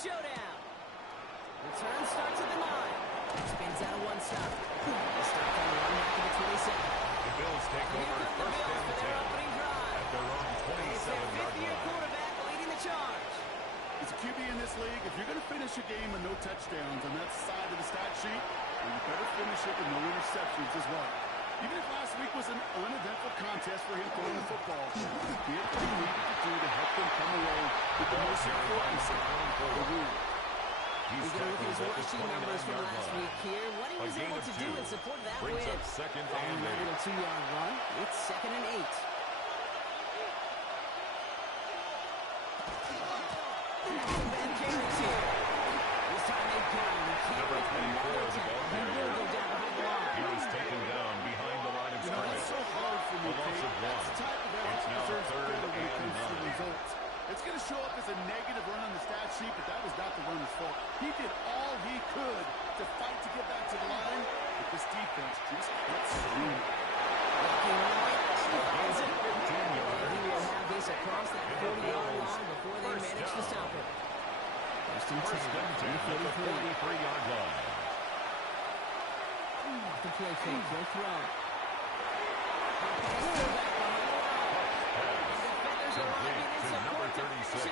showdown. Return starts at the 9. Spins out of one side. They start from the 1 back to the 27. The Bills take over first and 10 at their own 27-yard Fifth-year line. quarterback leading the charge. As a QB in this league, if you're going to finish a game with no touchdowns on that side of the stat sheet, then you better finish it with no interceptions as well. Even if last week was an uneventful contest for him throwing the football, he did what he needed to do to help them come away with the most important the win. He's going to look at his rushing numbers from last week here. What he was able to do in support of that brings win. up second Following and that 8. little 2-yard run, it's 2nd and 8. Ben Carey's here. This time they got him. He can't Number wait for 24 another is the attack. ball He will carrier. go down behind the line. He was taken down behind the line of You know, scrimmage. it's so hard for me, A loss Kate. of That's the type of effort It's that now deserves 3rd credit when it and comes to the 9. results. It's going to show up as a negative run on the stat sheet, but that was not the runner's fault. He did all he could to fight to get back to the line, but this defense just kept swinging. Finds it. He will have this across that 40-yard line before they manage to stop it. First and 10 at the 43-yard line. The play fake, they'll throw. Complete to number 36.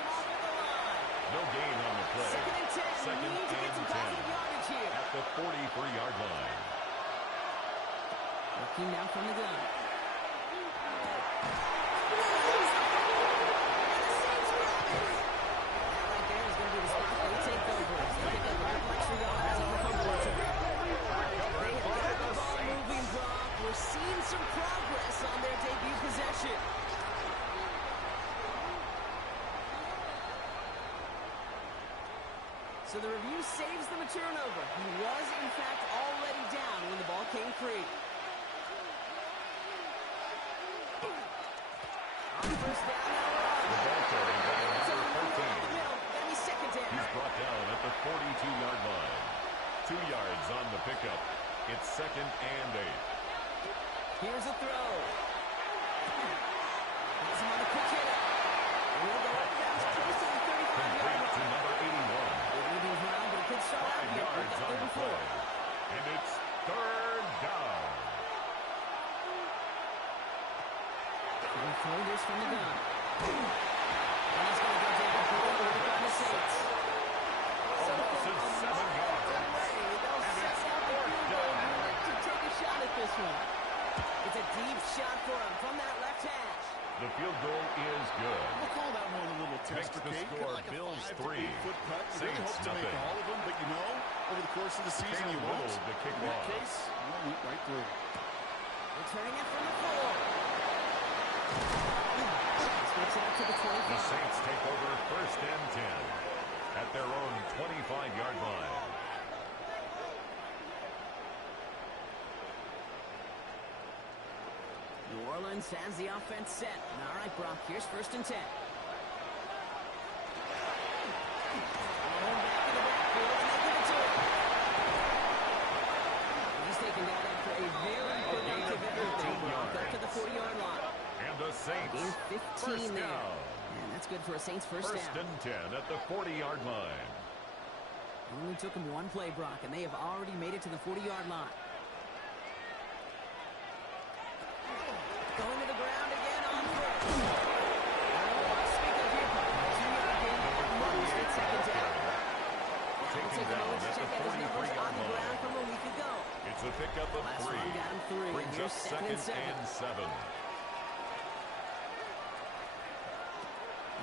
No gain on the play. Second and 10 at the 43-yard line. Looking now from the gun. We're seeing some progress on their debut possession. So the review saves them a turnover. He was, in fact, already down when the ball came free. On first down, The ball carried by number 14. That'll be second down. He's brought down at the 42-yard line. 2 yards on the pickup. It's 2nd and 8. Here's a throw. He's on the quick hitter. We'll go up down close to the 35-yard Complete line. to number 81. Leading ground, but it could start out 5 here. yards on the play. And it's 3rd down. He'll throw this from the gun. And he's going to go down on the Saints. A loss of 7 yards. They'll set up the field goal unit to take a shot at this one. It's a deep shot for him from that left hash. The field goal is good. We'll call that one a little test for the Kate. score, Like a Bills 5 to 3, 8 foot cut. You really Saints hope to make nothing. all of them, but you know, over the course of the season, Cam you won't. Little to kick In that off. case, you went right through. Returning it from the 4. Switch out to the 25. The Saints take over first and 10 at their own 25-yard line. New Orleans has the offense set. All right, Brock, here's first and 10. He's taken down after a very productive effort. Up to the 40-yard line. And the Saints Gain 15 first there. down. And that's good for a Saints first First down. and 10 at the 40-yard line. Only took them one play, Brock, and they have already made it to the 40-yard line. Going to the ground again on first. Speak of here, 2-yard gain almost at second down. Taken down at the 43-yard on the ground line. from a week ago. It's a pickup of Last 3. one got him 3. Brings Here's up second second and 7. and 7.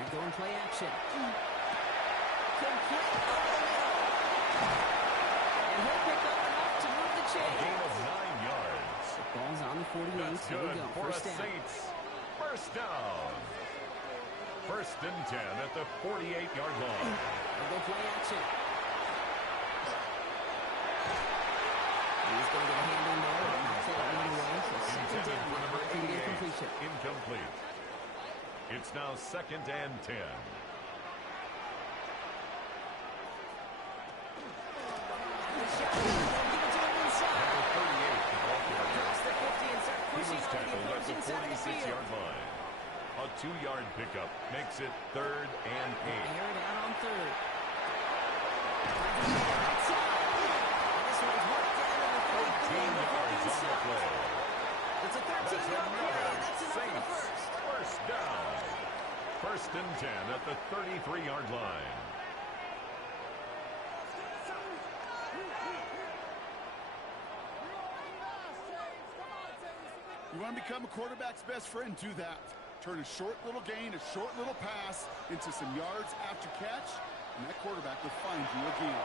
They're going play action. Complete over the middle. And he'll pick up enough to move the A chain. gain of 9 yards. Ball's on the 48. That's Here we good go. for a First down. Saints first down. First and 10 at the 48-yard line. They'll go play action. He's going to get a hand in there. Knocks it out anyway. So second Intended down. for number Can get 88. completion. Incomplete. It's now second and 10. He was tackled at the 46-yard line. A 2-yard pickup makes it 3rd and 8. Air it out on third. This one's worked down to the 13 yards on the play. It's a 13-yard play, and that's enough for the Saints, first. first down. First and 10 at the 33-yard line. You want to become a quarterback's best friend, do that. Turn a short little gain, a short little pass into some yards after catch, and that quarterback will find you again.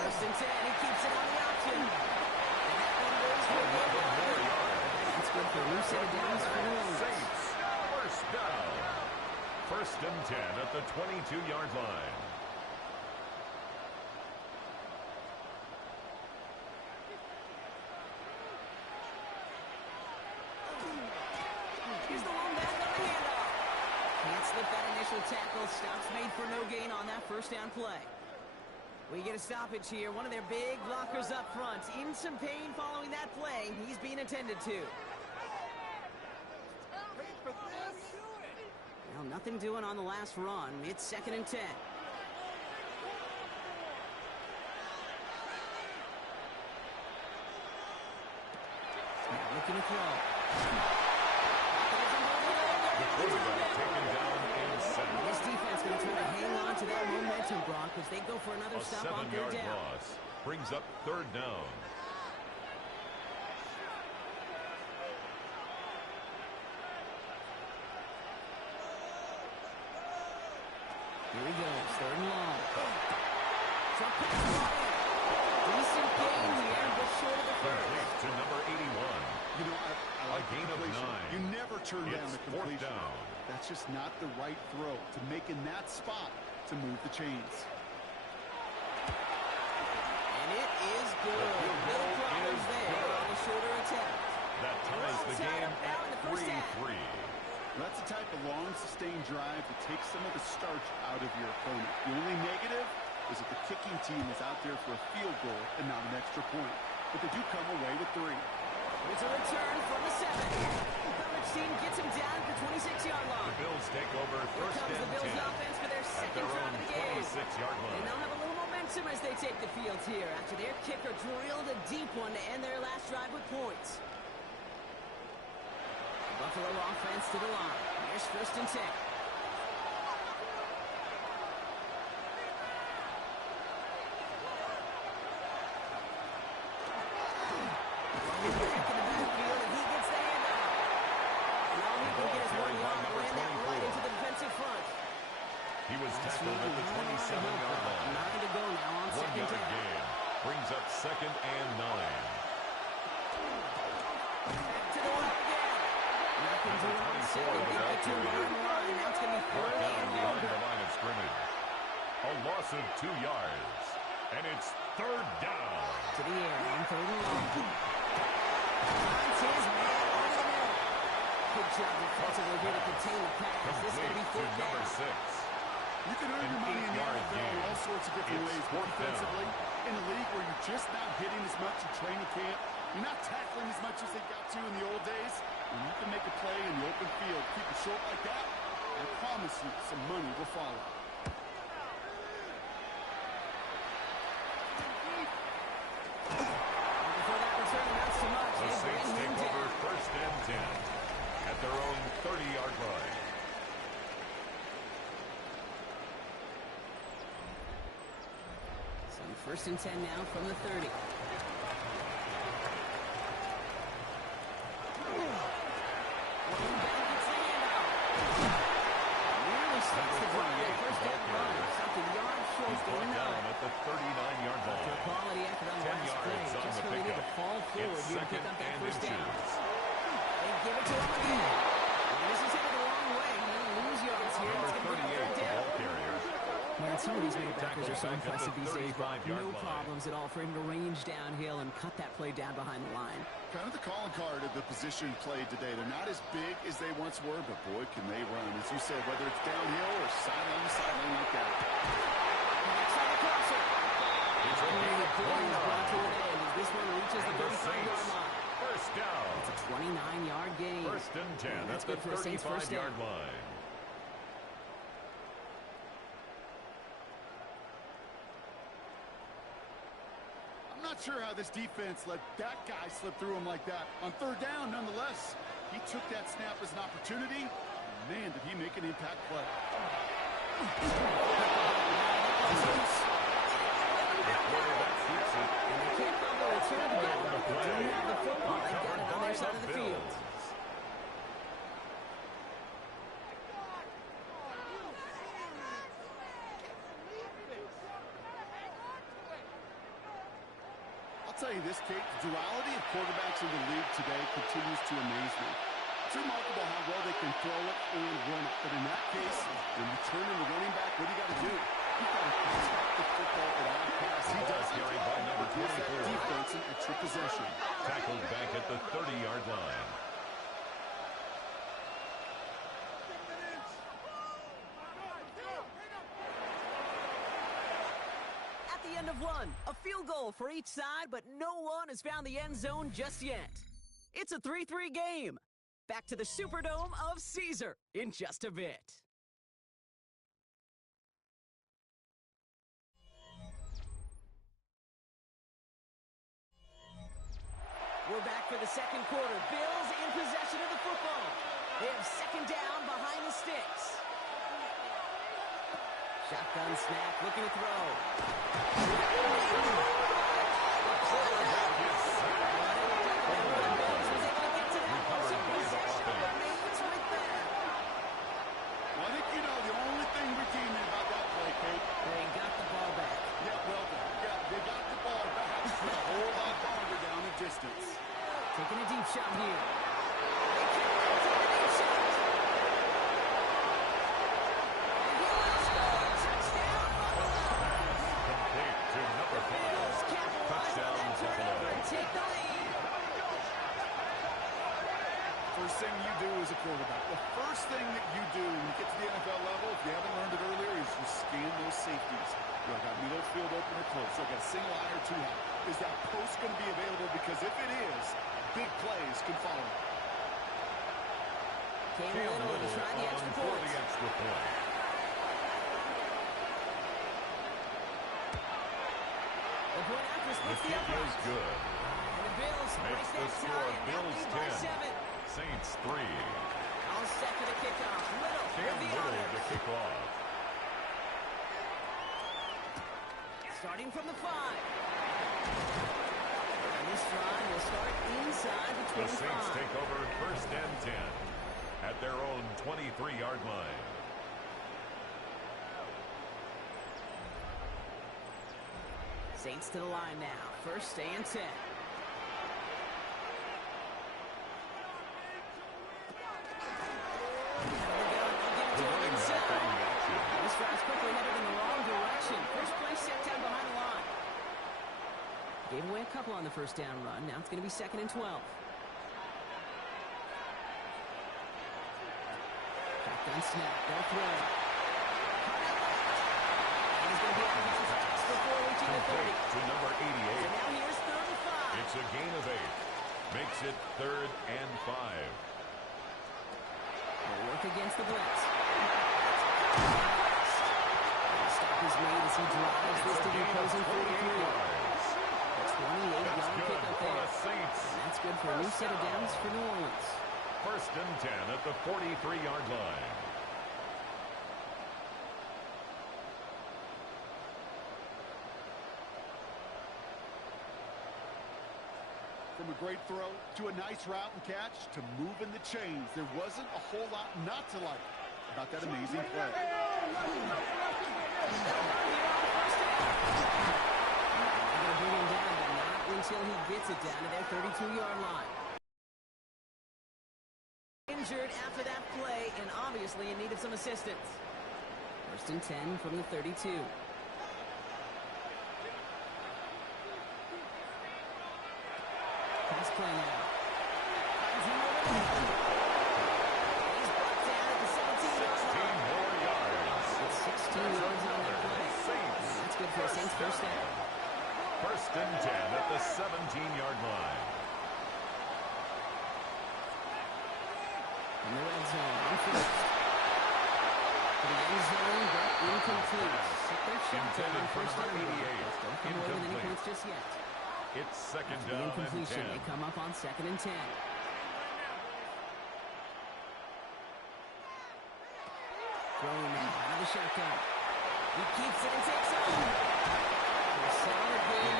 First and 10, he keeps it on the option. And that one goes for a gain of 1. That's good for loose set of downs for New Orleans. Saints, first down. First and 10 at the 22-yard line. Here's the one back on the handoff. Can't slip that initial tackle. Stops made for no gain on that first down play. We get a stoppage here. One of their big blockers up front. In some pain following that play. He's being attended to. Well, nothing doing on the last run. It's second and 10. Looking to throw. Quarterback taken down in center. This defense going to try to hang on to that momentum, Brock, as they go for another A stop on third 7-yard down. loss brings up third down. Here he goes, third and long. Trump puts the ball in. Decent gain here, but short of the first. Complete to number 81. You know, I like A gain of completion. 9. You never turn down It's the fourth completion. down. That's just not the right throw to make in that spot to move the chains. And it is good. No problems there on the shorter attempt. That ties the game Now in the at first half. 3-3. That's the type of long, sustained drive that takes some of the starch out of your opponent. The only negative is that the kicking team is out there for a field goal and not an extra point. But they do come away with 3. It's a return from the 7. The coverage team gets him down at the 26-yard line. The Bills take over Here first comes the and Bills 10 offense for their at second their drive own of the game. 26-yard And line. they'll have a little momentum as they take the field here after their kicker drilled a deep one to end their last drive with points. Buffalo offense to the line. Here's first and 10. Running back in the backfield, and he gets the handoff. And all he can get is 1 yard to land that right into the defensive front. He was tackled at the 27-yard line. 9 to go now on 1 second yard down. gain brings up second and 9. Back to the line again. Nothing doing on second. Get the 2-yard line. Now it's going to be Brought third down and behind the longer. line of scrimmage. A loss of 2 yards. And it's third down. To the air on third and long. Finds his man right in the middle. Good job defensively here to contain the pass. This is going to be Complete to fourth number down. 6. You can earn An your money in the 8-yard NFL gain. all sorts of different It's ways. But fourth down. defensively, in a league where you're just not hitting as much in training camp, you're not tackling as much as they got to in the old days, and you can make a play in the open field, keep it short like that, I promise you some money will follow. Before that return amounts to much, The they Saints bring him take over down. first and 10 at their own 30-yard line. So first and 10 now from the 30. Running back gets the handoff. Nearly stops the drive. First down run. Stopped a yard short, He's brought going down nine. at the 39-yard After a line. quality effort on the 10 last yards play, on just the really need to pickup. fall forward It's here to second pick up that and first down. inches. They give it to him again. And this is headed the wrong way. He'll lose yards here. Number It's going to be 38, third the down. ball carrier. Man, some of these linebackers are so Tackled back at impressive the these days, Brock. 35-yard No line. problems at all for him to range downhill and cut that play down behind the line. Kind of the calling card of the position played today. They're not as big as they once were, but boy, can they run. As you said, whether it's downhill or sideline to sideline like that. Next on the crosser. It's a gain of Play is brought to 29. an end as this one reaches the And the 35-yard Saints, line. first down. It's a 29-yard gain. First and 10 That's at the good for the Saints' first down. 35-yard line. not sure how this defense let that guy slip through him like that. On third down, nonetheless, he took that snap as an opportunity. Man, did he make an impact play. I'll tell you this, Kate, the duality of quarterbacks in the league today continues to amaze me. It's remarkable how well they can throw it and run it. But in that case, when you turn in the running back, what do you got to do? You've got to protect the football at all costs. He does carried by number 24. Defense an extra possession. Tackled back at the 30-yard line. At the end of one, a field goal for each side, but no one has found the end zone just yet. It's a 3-3 game. Back to the Superdome of Caesar in just a bit. We're back for the second quarter. Bills in possession of the football. They have second down behind the sticks. Shotgun snap, looking to throw. Well, I think you know the only thing redeeming about that play, Kate. They got the ball back. Yeah, well done. Yeah, they got the ball back for a whole lot longer down the distance. Taking a deep shot here. They can't take a deep shot. And he will score. Touchdown, Buffalo. Complete to number 5. Bills capitalize on that turnover and take the lead. First thing you do as a quarterback, the first thing that you do when you get to the NFL level, if you haven't learned it earlier, is you scan those safeties. You got middle field open or close. So you got a single eye or two high. Is that post going to be available? Because if it is, big plays can follow. Cam Little to try the extra for point. the extra point. The point after The splits the kick upright. is good. And the Bills Makes break the that score tie and now Bills lead by 10. 7. Saints 3. All set for the kickoff. Little Cam with the Little to honors. kick off. Starting from the 5. And this drive will start inside the The 25. Saints take over first and 10 at their own 23-yard line. Saints to the line now. First and 10. The running back on the action. This drive's quickly headed in the wrong direction. First play set down behind the line. Gave away a couple on the first down run. Now it's going to be second and 12. Shotgun snap. They'll throw. And he's going to be out of bounds before reaching the 30. To number 88. So now here's third and 5. It's a gain of 8. Makes it third and 5. They'll work against the blitz. The stop is made as he drives this to the opposing 43. A 28-yard pickup For there. the Saints. And that's good for a new set of downs for New Orleans. First and 10 at the 43-yard line. From a great throw to a nice route and catch to moving the chains, there wasn't a whole lot not to like about that amazing play. They're going to bring him down, but not until he gets it down to their 32-yard line. Injured after that play and obviously in need of some assistance. First and 10 from the 32. Pass play now. Finds him over the middle. He's brought down at the 17-yard 16 line. more yards. It's 16 yards on that play. Saints. That's good for a Saints first down. First and 10 at the 17-yard line. In the red zone, on first. To the end zone, but incomplete. Set their shot down Intended on for first number down. 88. Don't come away with any Incomplete. points just yet. It's second After the down and incompletion, 10. they come up on 2nd and 10. Throwing now out of the shotgun. He keeps it and takes off. A solid game.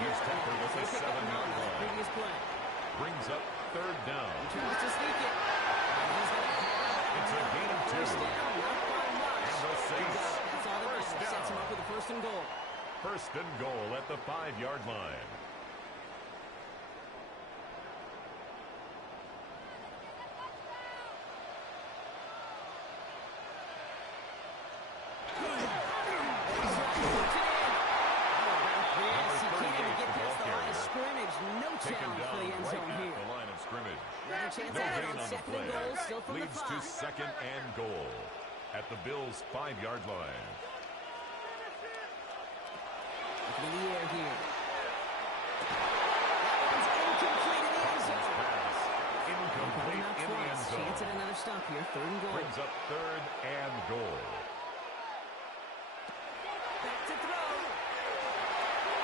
He's tackled at the 7-yard line. Previous play. Brings up third down. He tries to sneak it. It's a gain of 2. First down, not by much. And the Saints, That's all that first matters. Sets him down. up with a 1st and goal. First and goal at the 5-yard line. Yes, he can't even get past the line of carrier. scrimmage. No Taken challenge down for the end right zone at here. the line of scrimmage. Another chance No at it gain on on the 2nd and play. goal, still from Leads the to 5. second and goal at the Bills' 5-yard line. Looking in the air here. That one's incomplete in the end zone. Pass. Incomplete Not in the end twice. zone. Chance at another stop here. 3rd and goal. Brings up 3rd and goal. Back to throw.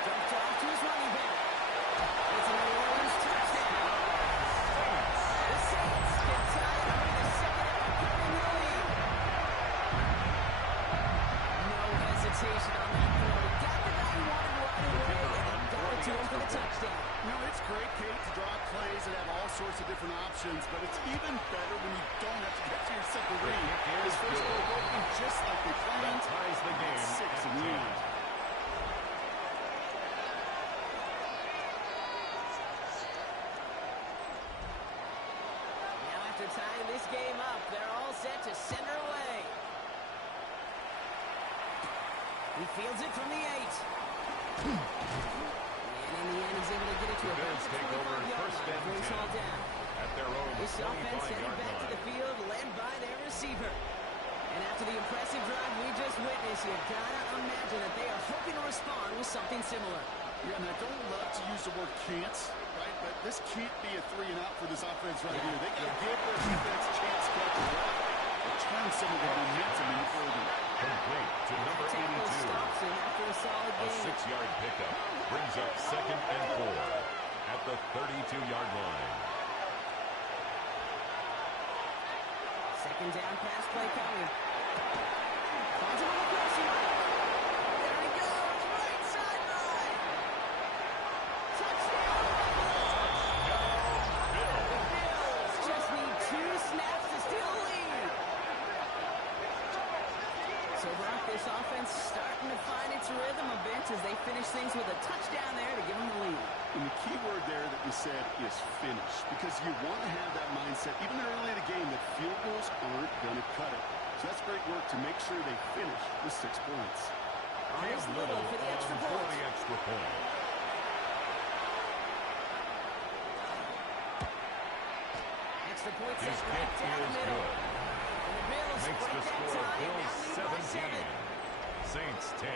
Dumps off to his running back. It's a New Orleans touchdown. The Saints get tied up with a 2nd and the lead. No hesitation on that throw. Got the guy he wanted right away and got it to him for the touchdown. You know, it's great, Kate, to draw plays that have all sorts of different options, but it's even better when you don't have to get to your second read. kick is His first good. goal working just like they That planned. ties the game 6 at in the 10. end. Now after tying this game up, they're all set to send her away. He fields it from the 8. And in the end, he's able to get it to a Bills take over 25-yard first line. and Brings 10 all down. at their own This offense headed 25-yard back to the line. field, led by their receiver. And after the impressive drive we just witnessed, you gotta imagine that they are hoping to respond with something similar. Yeah, and I don't love to use the word can't, right? But this can't be a 3 and out for this offense right here. They got to give their defense a chance to catch the ball and turn some of the momentum in further. Complete to number Tackle 82. stops him after a solid A game. 6-yard pickup brings up 2nd and 4 at the 32-yard line. 2nd down pass play coming. Finds him on the crossing line. There he goes, right sideline. Touchdown. The Bills just need 2 snaps to steal a lead. So Brock, this offense starting to find its rhythm a bit as they finish things with a touchdown there to give them the lead. And the key word there that you said is finish, because you want to have that mindset, even early in the game, that field goals aren't going to cut it. So that's great work to make sure they finish with 6 points. Here's Little for the extra for point. the extra point. Extra point His set right kick down the is middle. good. And the Bills Makes break the that score tie and Bills now lead by 17. 7. Saints 10.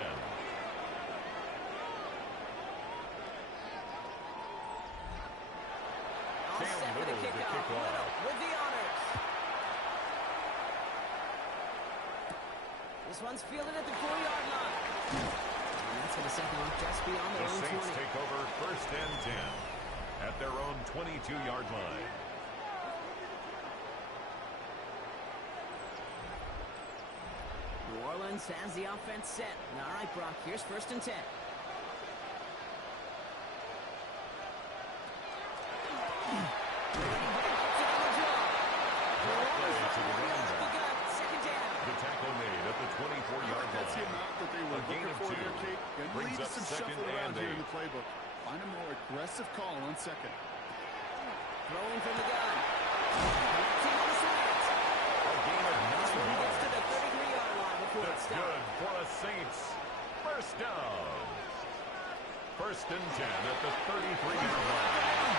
All Cam set for the Little, the kickoff. kickoff. Little with the honors. This one's fielded at the 4-yard line. And that's going to set them up just beyond The their own Saints 20. take over 1st and 10 at their own 22-yard line. New Orleans has the offense set. All right, Brock, here's 1st and 10. The tackle made at the 24-yard That's the line. amount that they were A gain looking of for 2. there, Kate. And Brings leave up some 2nd shuffle around and here in 8. the playbook. Find a more aggressive call on 2nd. Throwing from the gun. Connecting on the slant. A gain of This 9 one gets to yards. the 33-yard line before it's That's stopped. good for a Saints. First down. 1st and 10 at the 33-yard line.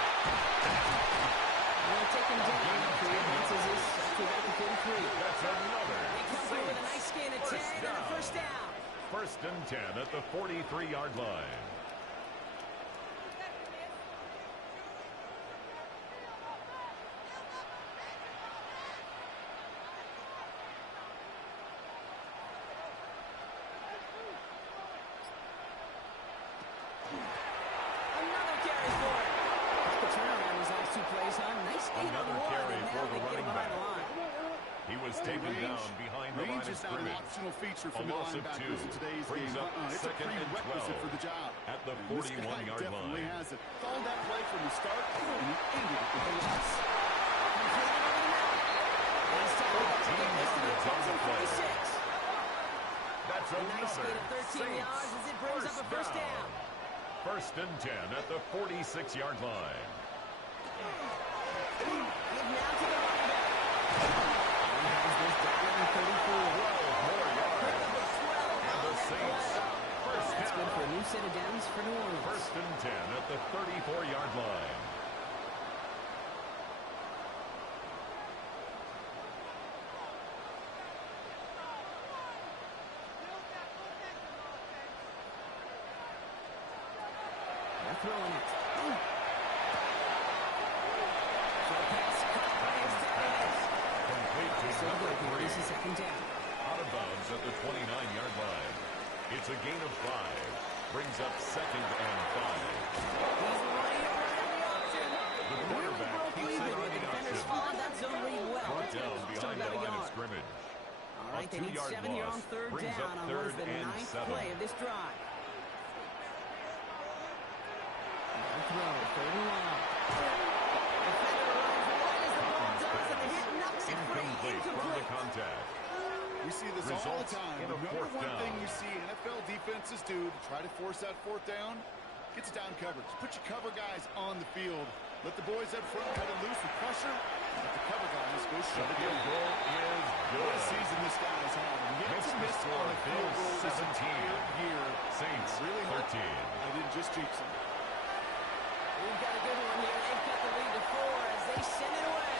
Well, taken down. Three advances is actually back to 33. That's another They come through with a nice Saints gain of 10 and a first down. 1st and 10 at the 43-yard line. was taken down behind the line Range of is not an scrimmage. optional feature for A the loss of linebackers 2 in today's brings game. up It's a second and prerequisite 12 for the job. at the And this guy 41-yard definitely line. has it. Followed that play from the start, and he ended it with a loss. Nice tackle to get this to the opposing 46. That's A nice another gain of 13 Saints yards as it brings up a first down. First and 10 at the 46-yard line. Give now to the running back. He has this down at the 34. 12 more yards. And the Saints first That's good for a down. new set of downs for New Orleans. First and 10 at the 34-yard line. They're throwing it. Short pass caught by his defense. Complete to So number good here. 3. This is second down. Out of bounds at the 29-yard line. It's a gain of 5. Brings up second and 5. He's running over every option. The Really quarterback broke keeps even it on with the the defenders option. following that zone read well. Brought down Still behind got the a line of yard. scrimmage. All right, A they need 2-yard 7 here loss on third brings down up on what is third the and 9th 7. play of this drive. Now throw, third and long. Defender runs wide as the ball does, and the hit knocks it free. Incomplete from the Incomplete. contact. We see this all the Results time. in The a number fourth one down. thing you see NFL defenses do to try to force that fourth down, gets down coverage. Put your cover guys on the field. Let the boys up front cut it loose with pressure. Let the cover guys go The shut it field down. goal is What a good. season this guy's having. Yet Makes to the miss score on a field Bills goal this 17. entire year. Saints Really hope 13. I didn't just jinx him. We've got a good one here. They've cut the lead to 4 as they send it away.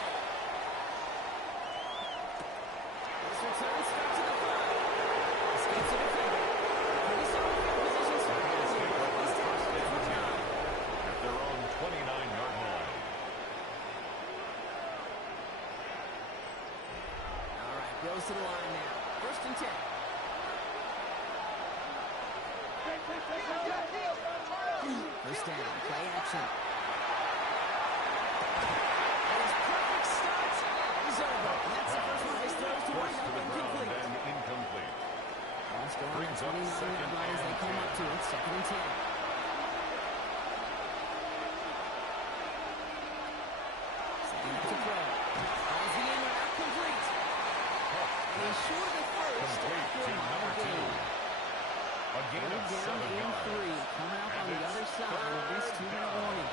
This return starts at the 5. Escapes the defender. Pretty solid field position so far this year. He's taken it for time. At their own 29-yard line. All right, goes to the line now. First and 10. First down, play action. And his perfect start is over. And that's the first one of his throws to wind Forced to up the ground incomplete. and incomplete. Ball's going on Brings the up 29-yard second line as they and come up 10. to it. Second and 10. Setting up to throw. Finds the in route complete. And he's short of the first Complete after to a mile number 2. gain. A gain Third of down 7 and yards. 3. Coming up on And the it's other side of this third 2-minute down. warning.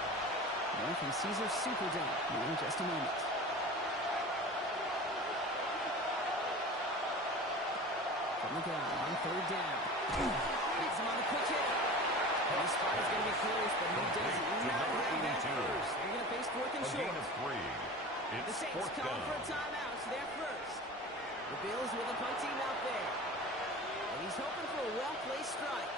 More from Caesars Superdome here in just a moment. From the gun on third down. Gets him on the quick hit. And this spot is going to be close, but he does Complete to not number have that 82. first. They're going to face fourth and A gain short. of 3. The It's Saints fourth calling for a down. timeout, so they're first. The Bills with a punt team out there. And he's hoping for a well-placed strike.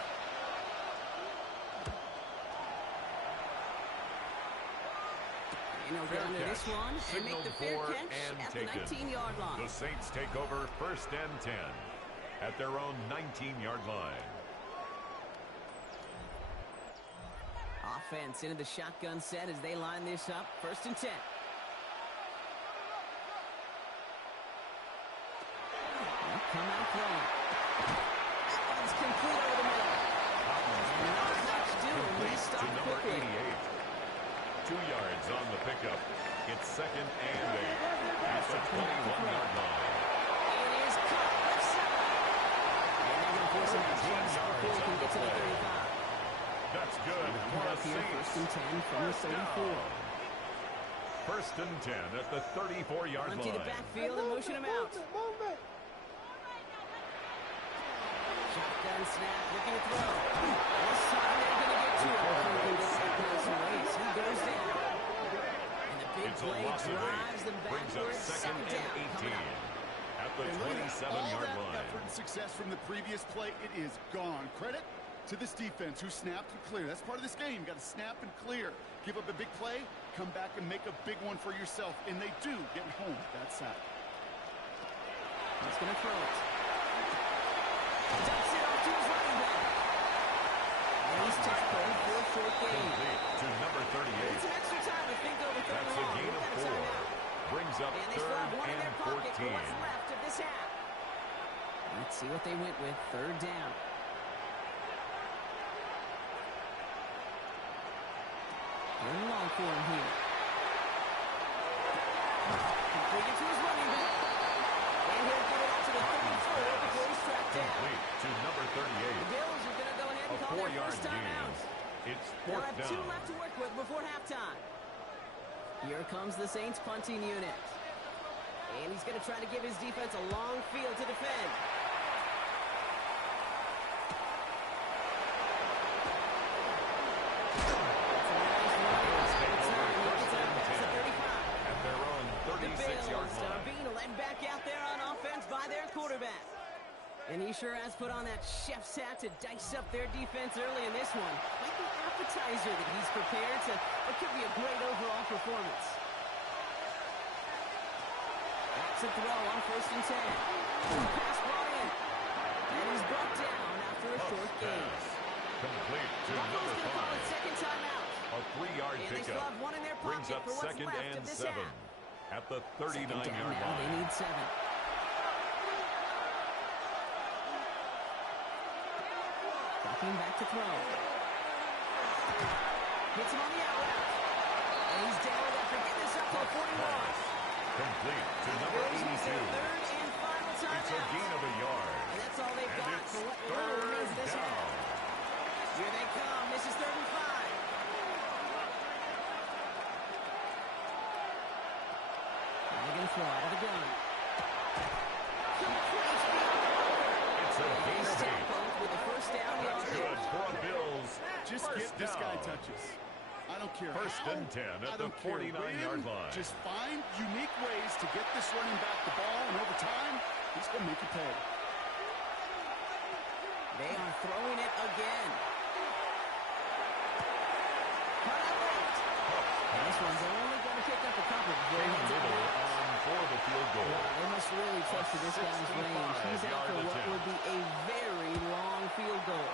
And they'll get Fair under this catch. one and make Signaled the fair for catch and at the taken. 19-yard line. The Saints take over first and 10 at their own 19-yard line. Offense into the shotgun set as they line this up. First and 10. They'll come out throwing. That one's complete over the middle. And not much doing. He Complete to stopped number quickly. 88. 2 yards on the pickup. It's second and 8 at the 21-yard line. It is caught left side. And they're going to force him to chase before he can get to the 35. That's good for Put a up here, first and Saints. 10 from the 34. First and 10 at the 34-yard Run to the line. backfield and motion him out. Shotgun snap, looking to throw. This time they're going to get to it. He can get that nice and race. He goes down. And the big It's a play loss of 8. drives them Brings up backwards. second Second down. and Coming 18 up. at the And look at that. 27-yard All line. that effort and success from the previous play, it is gone. Credit to this defense who snapped and cleared. That's part of this game. You got to snap and clear. Give up a big play, come back and make a big one for yourself. And they do get home that sack. He's going to throw it. Dumps it off to his running back. And he's touched play for a short game. Complete to number 38. Need some extra time to think over third That's and a long. gain We've of got a 4. timeout. Brings up And they still third have one in and their pocket for 14. what's left of this half. Let's see what they went with. Third down. Third and long for him here. Completed to his running back. And he'll give it out to the 34 before he's tracked down. Complete to number 38. The Bills are going to go ahead and A call their 4-yard first time gain. out. It's They'll fourth have 2 down. left to work with before halftime. Here comes the Saints punting unit. And he's going to try to give his defense a long field to defend. At their own The 36-yard Bills are line. being led back out there on offense by their quarterback. And he sure has put on that chef's hat to dice up their defense early in this one. Like an appetizer that he's prepared to. It could be a great overall performance. That's a throw on first and 10. Pass brought in. And he's brought down after a short gain. Complete to Buffalo's number going to call it 5. second timeout. A 3-yard And they still pickup. have one in their Brings pocket up for what's second left and of this 7 half. at the Second down 39-yard now. They line. need 7. Ducking back to throw. Hits him on the out route. And he's down after getting this up to the 41. Complete to number Bills use their 82. third and final It's a timeout. gain of a yard. And that's all they've And got it's for what little remains of third this half. down. Here they come. This is 3rd and 5. Now they're going to throw out of the gun. Complete beyond the marker. It's a gain of 8. Tackled with a first down That's yardage. good for a Bills. Just First get this guy down. touches. I don't care First how, and 10 at I the don't care 49-yard when. line. Just find unique ways to get this running back the ball, and over time, he's going to make you pay. They are throwing it again. Cut out late. And this one's only going to pick up a couple. Cam Little on for the field goal. They must really trust this guy's range. He's out for 65-yard what would be a very long field goal.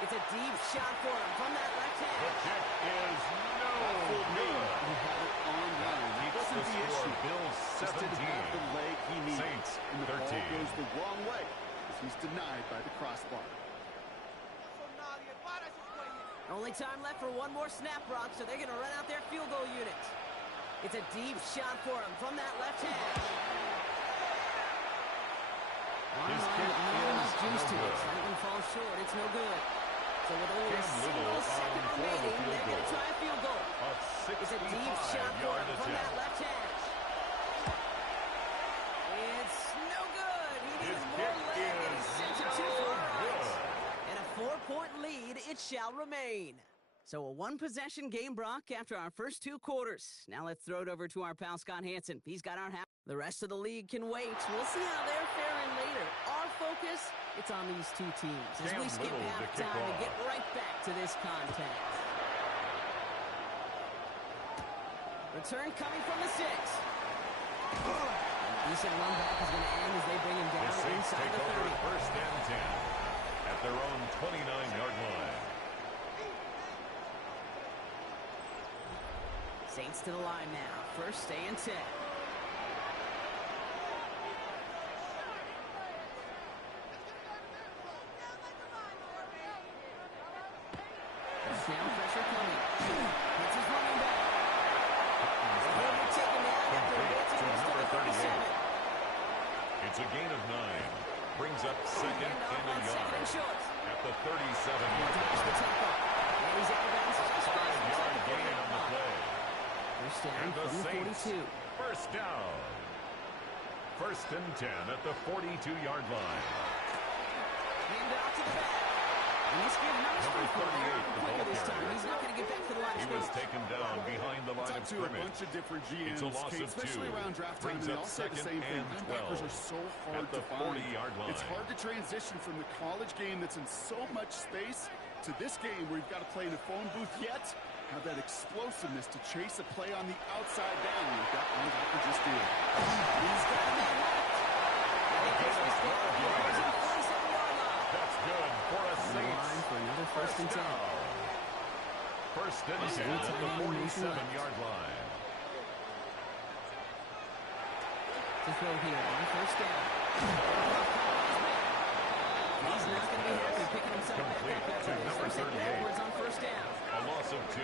It's a deep shot for him from that left The hand. kick is no good. He had it on line. That Keeps wasn't the the score. issue. Bills Just didn't have the 17. leg he needed. Saints, and the 13. ball goes the wrong way as he's denied by the crossbar. Only time left for one more snap, Brock, so they're going to run out their field goal unit. It's a deep shot for him from that left hand. His Online, kick not is enough juice no to it. good. That one falls short. It's no good. So with only a Cam Little single on second for the remaining, field they're going goal. to try a field goal. A It's a deep shot for 65-yard him from that attempt. left hand. It's no good. He His needs more kick leg, and he is sends it no too far right. good. And a 4-point lead, it shall remain. So a one-possession game, Brock, after our first 2 quarters. Now let's throw it over to our pal Scott Hansen. He's got our half. The rest of the league can wait. We'll see how they're faring later. Our focus, it's on these 2 teams as Cam we skip Little to kick halftime and off. get right back to this contest. Return coming from the 6. Decent run back is going to end as they bring him The down Saints inside take the over 30. first and 10 at their own 29-yard line. Saints to the line now. First and 10. Down pressure coming. Hits his running back. He'll be taken down after Complete advancing to this to number the 38. 37. It's a gain of 9. Brings up second And off and a on second yard and short. at the 37-yard Touch the line. tackle. And he's out of bounds. Just past the 5-yard tackle. gain on the play. First down And the from the Saints, 42. first down. First and 10 at the 42-yard line. Hand off to the back. And this gives Number Number 38, the quicker ball this time. carrier. He's not going to get back to the line of He was scrimmage. taken down behind the line of Talked to a scrimmage. bunch of different It's GMs, a loss Kate, of 2. especially around draft time, Brings and they up all say the second same thing. and Linebackers 12 are so hard at the to find. 40-yard line. It's hard to transition from the college game that's in so much space to this game where you've got to play in a phone booth, yet have that explosiveness to chase a play on the outside down like that linebacker just did. He's got a man left. And he gets this down. He goes in the 47-yard line. That's good for a On the Saints. line for another first and 10. down. First and 10 at the 47-yard line. To to throw here on first down. He's not going to be happy picking himself back up after this. They're set backwards on first down. A loss of 2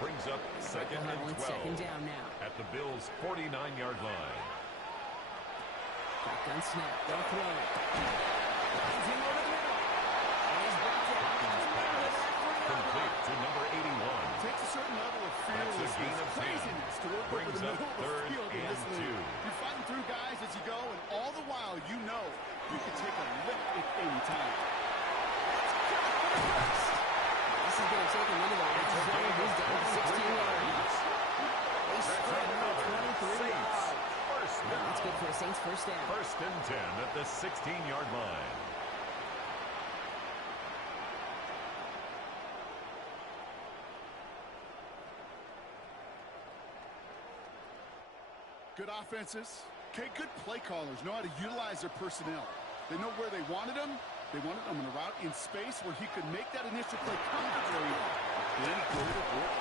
brings up second and 12 second down now. at the Bills' 49-yard line. Shotgun snap. They'll throw it. Lines him over the middle. And he's brought down. Complete to number 81. Takes a certain level of fearlessness, craziness to work over the middle of the field in this league. You're fighting through guys as you go, and all the while you know you can take a lick at any time. This is going to take him into the red zone. He's down to 16 yards. They spread him 23 yards. That's good for a Saints first down. First and 10 at the 16-yard line. Good offenses. Okay, good play callers know how to utilize their personnel. They know where they wanted him. They wanted him in a route in space where he could make that initial play comfortably. Then go to work.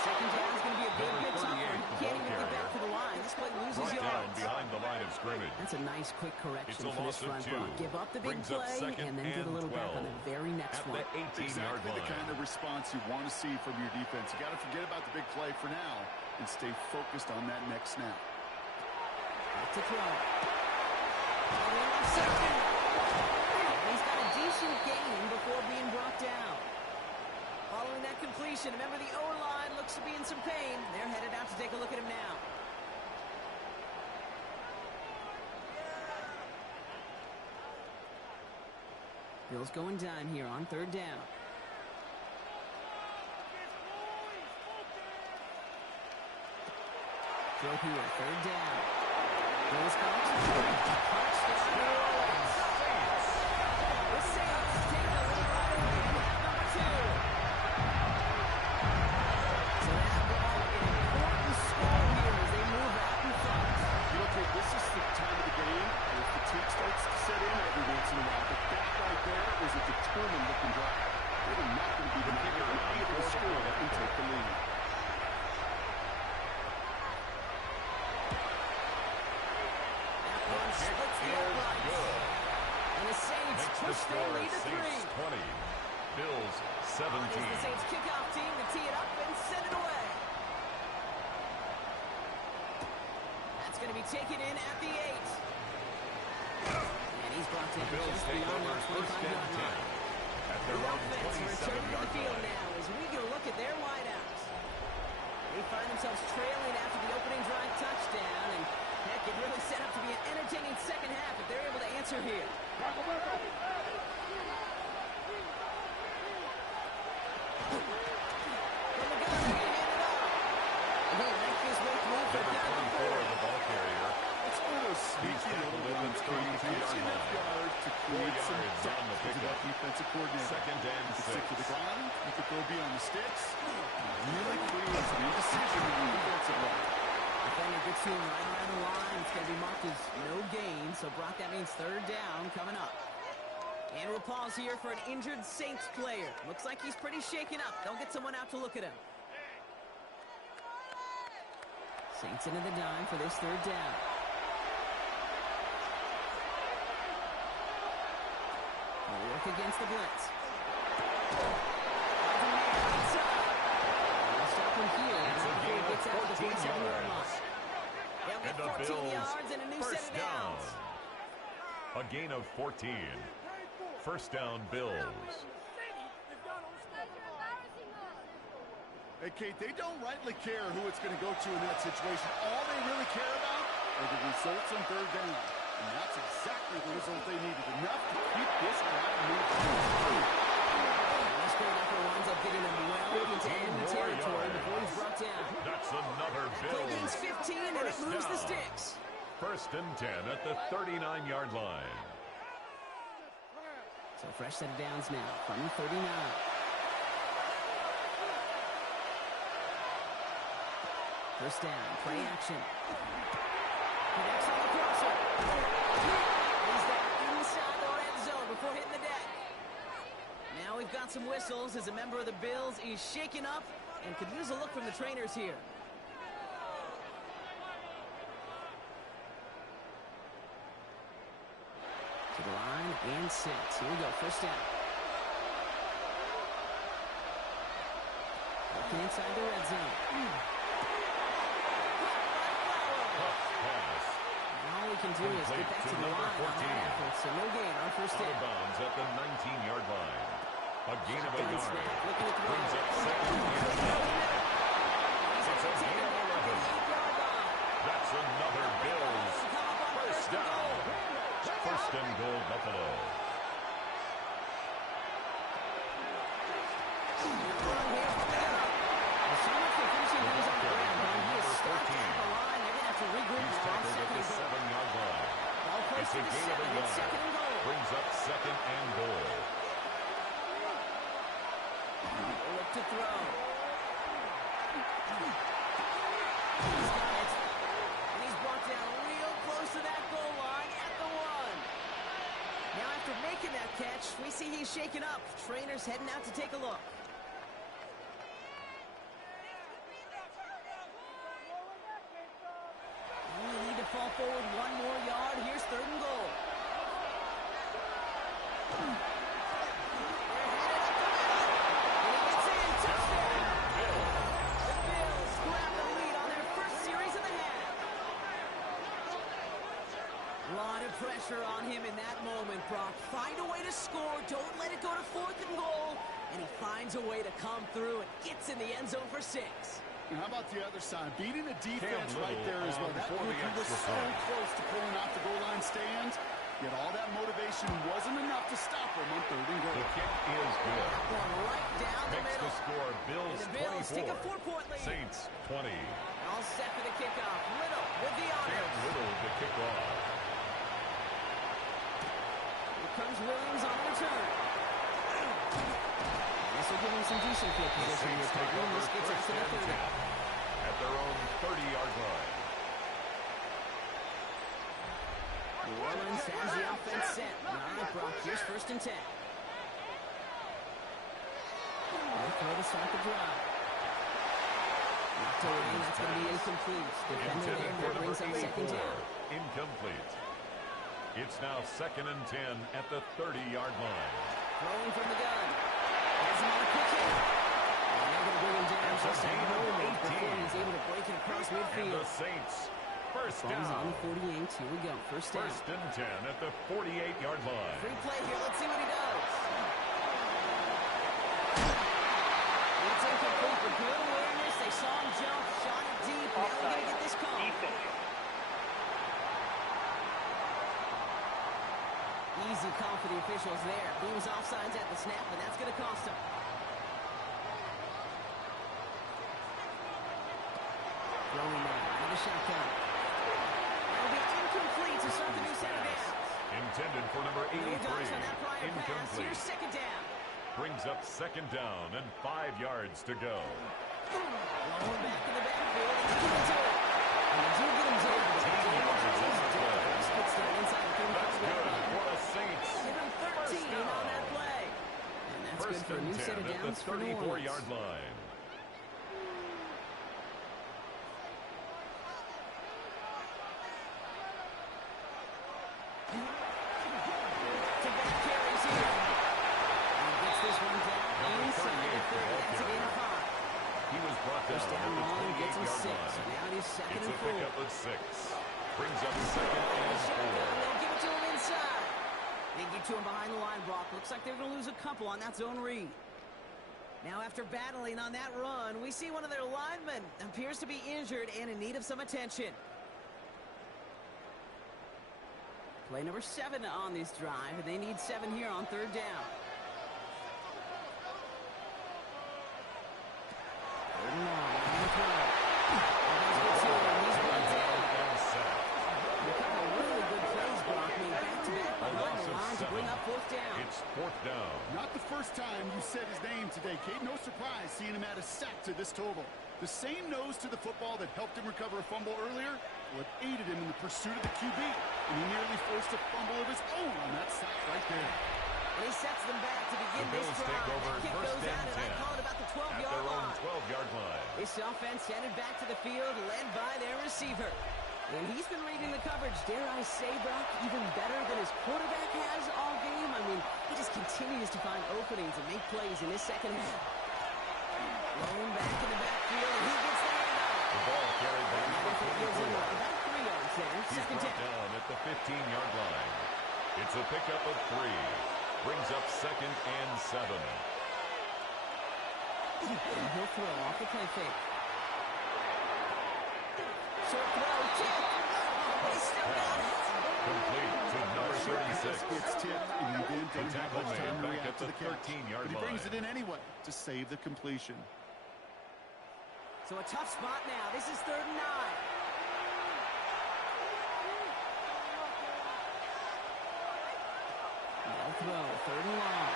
Second down is going to be a bit tougher. He can't even get back to the line. This play loses Brought down yards. behind the line of scrimmage. That's a nice quick correction It's a for this loss of front 2. block. Give up the big Brings up play second and then get a little and back on 12 the very next at one. the 18-yard Exactly the line. kind of response you want to see from your defense. You got to forget about the big play for now and stay focused on that next snap. Back to throw. And he's got a decent gain before being brought down. Following that completion, remember the O-line looks to be in some pain. They're headed out to take a look at him now. Bills going down here on third down. Throw here, third down. Bills comes. Touchdown, New Orleans. The Saints take the lead right away in half number 2. So that ball, an important score here as they move out in front. Okay, this is the time of the game where fatigue starts to set in every once in a while, but that right there was a determined looking drive. They were not going to be able to score and take the lead. That one splits the uprights. And the Saints push their lead to 3. Saints 20. Bills 17. It's the Saints kickoff team to tee it up and send it away. That's going to be taken in at the 8. And he's brought down Bills just take beyond over that first 25-yard and 10 line. at The their own offense returning to the 27-yard field line. now as we get a look at their wideouts. They find themselves trailing after the opening drive touchdown, and heck, it really set up to be an entertaining second half if they're able to answer here. Defensive coordinator. Second and You can 6. stick to the ground. You can throw beyond the sticks. Really creates an indecision in the defensive line. Defender gets to him right around the line. It's going to be marked as no gain. So, Brock, that means third down coming up. And we'll pause here for an injured Saints player. Looks like he's pretty shaken up. They'll get someone out to look at him. Saints into the dime for this third down. They'll work against the blitz. They'll stop him here. It's a gain of 14 yards. They'll get And the 14 Bills yards and a new set first of down. downs. A gain of 14. First down, Bills. Hey, Kate, they don't rightly care who it's going to go to in that situation. All they really care about are the results on third down. And that's exactly the result they needed. Enough to keep this drive moving. This great effort winds up getting them well into enemy territory before he's brought down. That's another Play gains Bills. 15 and it First moves the down. sticks. First and 10 at the 39-yard line. So fresh set of downs now from the 39. First down, play action. Connects on the crosser. He's down inside the red zone before hitting the deck. Now we've got some whistles as a member of the Bills is shaken up and could use a look from the trainers here. And 6. Here we go. First down. Looking inside the red zone. All we can do is get back to the line on that effort. So no gain on first down. Out of bounds at the 19-yard line. A gain of a yard. Looking at the Brings up second and 11. It's a gain of 11. That's another Bills. First down. First and goal, Buffalo. He's tackled at the 7-yard line. It's a gain of a yard. Brings up second and goal. Look to throw. He's got it. And he's brought down real close to that goal line at the 1. Now after making that catch, we see he's shaken up. Trainer's heading out to take a look. Fall forward 1 more yard. Here's 3rd and goal. And he gets in. Touchdown. The Bills grab the lead on their first series of the half. A lot of pressure on him in that moment, Brock. Find a way to score. Don't let it go to 4th and goal. And he finds a way to come through and gets in the end zone for 6. How about the other side? Beating the defense right there as well. That rookie was so close to pulling off the goal line stand, yet all that motivation wasn't enough to stop him on 3rd and goal. The kick is good. One right down the Makes middle. the score Bills, And the Bills 24. take a 4-point lead. Saints 20. All set for the kickoff. Little with the honors. Cam Little to kick off. Here comes Williams on the return. This will give him some decent field position here. This gets out to the 30. At their own 30-yard line. New Orleans has the offense set. All right, Brock, here's 1st and 10. They'll throw to start the drive. Knocked away, that's going to be incomplete. Defender there, that brings up 2nd down. Incomplete. It's now 2nd and 10 at the 30-yard line. Throwing from the gun. Has him on a quick hit. And they're going to bring him down just a moment before he's able to break it across midfield. And the Saints, first Ball's down. on the 48. Here we go. First down. 1st and 10 at the 48-yard line. Free play here. Let's see what he does. It's incomplete, but good awareness. They saw him jump, shot it deep. Now they're going to get this call. Easy call for the officials there. Booms offsides at the snap, and that's going to cost him. Throwing now, another shotgun. That'll be incomplete to start the new set of downs. Intended for number 83. No dots on that prior pass. Incomplete. Here's 2nd down. Brings up 2nd down and 5 yards to go. Going back in the backfield, and they get it. And they do get him to it. Gets down inside the 30. That's good for the Saints. Give him 13 on that play. And that's good for a new set of downs for New Orleans. 34-yard line. Carries here. And gets this one down inside the 30. That's a gain of 5. He was brought down First down at long, the gets him 28-yard 6. line. Now it is 2nd It's and a 4. pickup of 6. Brings up 2nd and 4. They'll give it to him inside. They get to him behind the line, Brock. Looks like they're going to lose a couple on that zone read. Now after battling on that run, we see one of their linemen appears to be injured and in need of some attention. Play number 7 on this drive, and they need 7 here on 3rd down. 3rd and long, on the throw. He's brought down. A couple of really good plays, Brock, made back-to-back behind the line to bring up 4th down. It's 4th down. Not the first time you said his name today, Kate. No surprise seeing him add a sack to this total. The same nose to the football that helped him recover a fumble earlier, what aided him in the pursuit of the QB. And he nearly forced a fumble of his own on that sack right there. And he sets them back to begin The this Bills drive. take over The kick first goes and out, and I 10 call it about the at 12-yard their own line. 12-yard line. This offense headed back to the field, led by their receiver. And he's been reading the coverage, dare I say, Brock, even better than his quarterback has all game. I mean, he just continues to find openings and make plays in his second half. Blown back in the backfield, and he gets the handoff. The ball carried by number 24. About 3 yards there. He's brought down at the 15-yard line. It's a pickup of 3. Brings up 2nd and 7. And he'll throw off the play fake. Short throw, tip. He still got it. Complete to number 36. Gets tipped, and he then The don't have tackle much time to made back react at to the the catch. 13-yard But he brings line. it in anyway to save the completion. So a tough spot now. This is 3rd and 9. No throw, 3rd and long.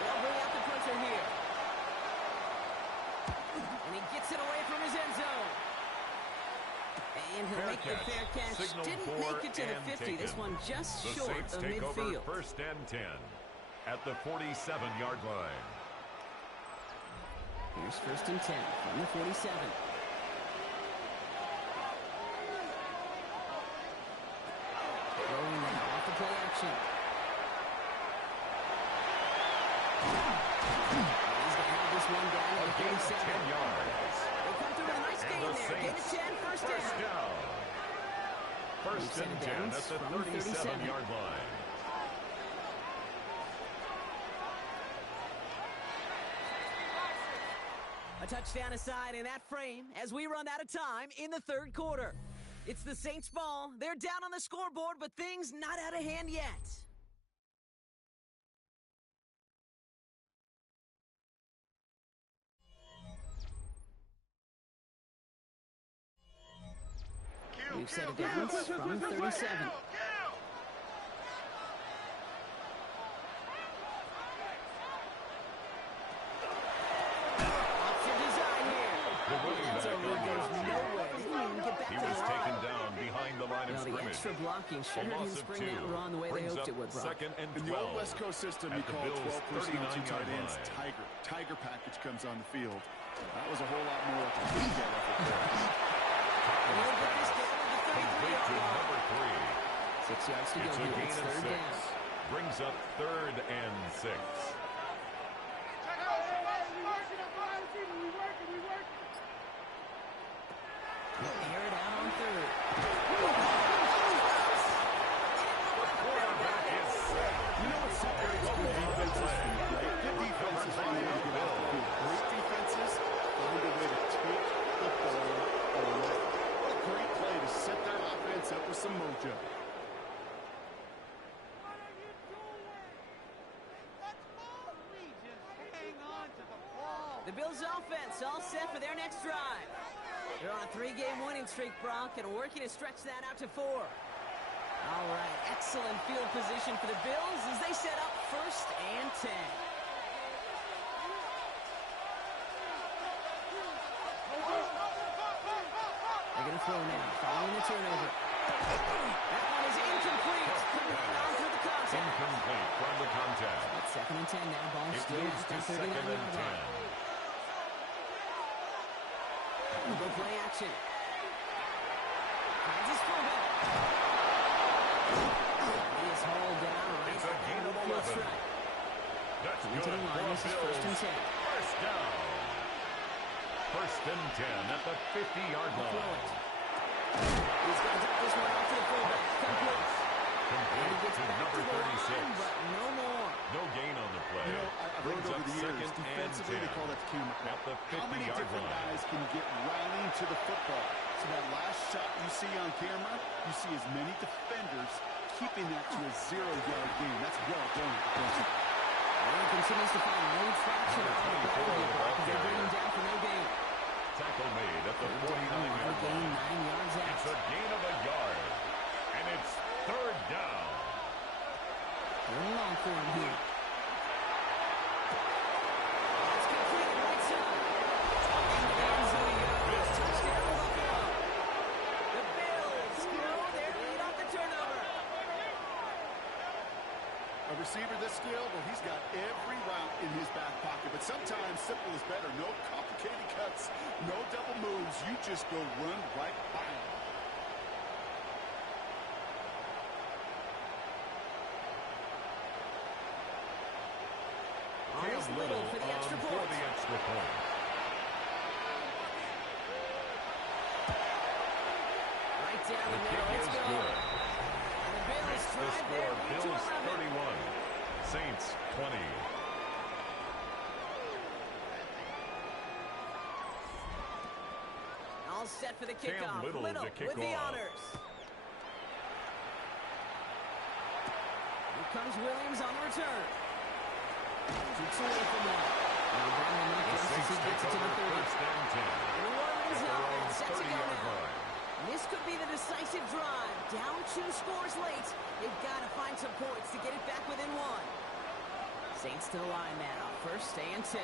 They'll bring out the puncher here. And he gets it away from his end zone. And he'll make the fair catch. Signal Didn't for make it to the and 50. This taken. one just The short Saints of take over midfield. 1st and 10 at the 47-yard line. Here's 1st and 10 from the 47. Throwing now off the play action. He's going to have this one down at the 47. 10 yards. They come through with a nice gain And the there. Gain of Saints 10, first down. First and 10 at the 37-yard line. A touchdown aside in that frame as we run out of time in the 3rd quarter. It's the Saints ball. They're down on the scoreboard, but things not out of hand yet. We've set it down from 37. He was taken down behind the line of The scrimmage. extra blocking should have him spring that wrong the way they Brings hoped up it would, Brock. 2nd and 12. In the old West Coast system, you At the call Bills' 12 personnel 2 tight 39-yard ends line. Tiger. Tiger package comes on the field. That was a whole lot more of a detail effort there. And he'll get this down at the Complete to 33-yard line. number 3. 6 yards to It's go a here. gain It's of 3rd 6. down. Brings up 3rd and 6. Air it out on 3rd. You know what separates good defenses from great? Good defenses find a way to get off the field. Great defenses find a way to take the ball away. What a great play to set their offense up with some mojo. The Bills offense all set for their next drive. They're on a 3-game winning streak, Brock, and working to stretch that out to 4. All right, excellent field position for the Bills as they set up 1st and 10. They're going to throw now, following the turnover. That one is incomplete. Couldn't hang on through the contact. Incomplete from the contact. It's 2nd and 10 now. Ball It still moves at to the 2nd and 39-yard 10. line. We'll go play action. Kansas fullback. He is hauled down right It's a gain of 11. That's into good the line. for This is Bills. 1st and 10. First down. 1st and 10 at the 50-yard Throw line. it. He's going to drop this one off to the fullback. Complete. And he Complete gets to back number to the 36. line, but no more. No gain on the play. You know, I've Brings learned over up the years, 2nd and defensively, 10 they call that the camera play. at the How many 50-yard different line. guys can get rallying to the football? So that last shot you see on camera, you see as many defenders keeping that to a 0-yard gain. That's well done defensively. And continues to find no traction on the ball here, Brock, as they bring him down for no gain. Tackle made at the Down 49-yard gain, line. 9 yards out. It's a gain of a yard. And it's 3rd down. Third and long for him here. It's completed right side. In the end zone he goes. Touchdown Buffalo. The Bills grow their lead off the turnover. A receiver this skilled, well, he's got every route in his back pocket. But sometimes simple is better. No complicated cuts, no double moves. You just go run right by him. Cam Little for the extra point. For the extra point. Right down the middle. Let's go. Good. And the Bills Makes the drive score their lead to Bills 11. 31, Saints 20. All set for the kickoff. Cam Little to kick with the off. honors. Here comes Williams on the return. Keeps away from that. And down the The as he Saints gets it take to the over 30. first and 10. New Orleans At their up own and set to go 30-yard now. line. This could be the decisive drive. Down 2 scores late. They've got to find some points to get it back within 1. Saints to the line now. First and 10.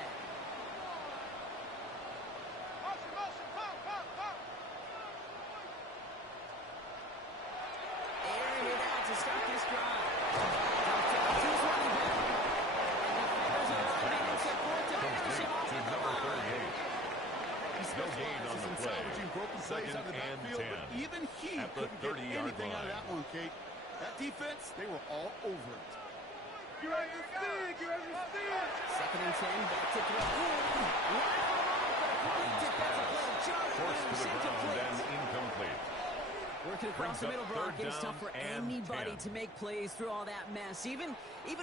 Airing it out to start this drive. Dumped down to his running back. And defenders are running in support to finish him off To at the number line. 38. No gain on the in play. salvaging broken plays Second out of the and backfield, 10. but even he At the couldn't get 30-yard anything out of line. that one, Kate. That defense, they were all over it. Second and 10, back to throw. Forced to the ground and incomplete. Working across Brings the up middle, Brock. third It's tough down for and anybody 10. to make plays through all that mess, even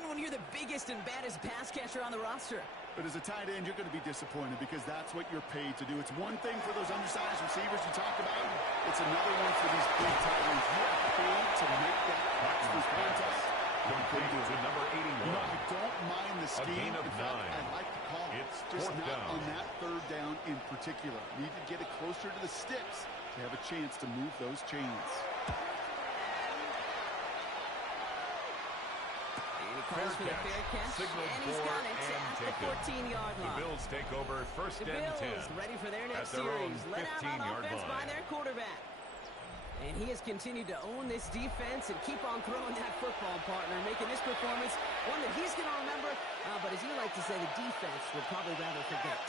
when you're the biggest and baddest pass catcher on the roster. But as a tight end, you're going to be disappointed because that's what you're paid to do. It's one thing for those undersized receivers you talk about. It's another one for these big tight ends. You are paid to make that catch contest. Complete to number 81. No, I don't mind the scheme. gain of In fact, 9. I like the call. It's just fourth not down. on that third down in particular. Need to get it closer to the sticks to have a chance to move those chains. And he calls for the fair catch, Signaled and he's for got it and at the taken. 14-yard The line. Bills take over first The and Bills 10. ready for their next At their own series. Let out on 15-yard offense by line. their quarterback. And he has continued to own this defense and keep on throwing that football, partner, making this performance one that he's going to remember. But as you like to say, the defense would probably rather forget.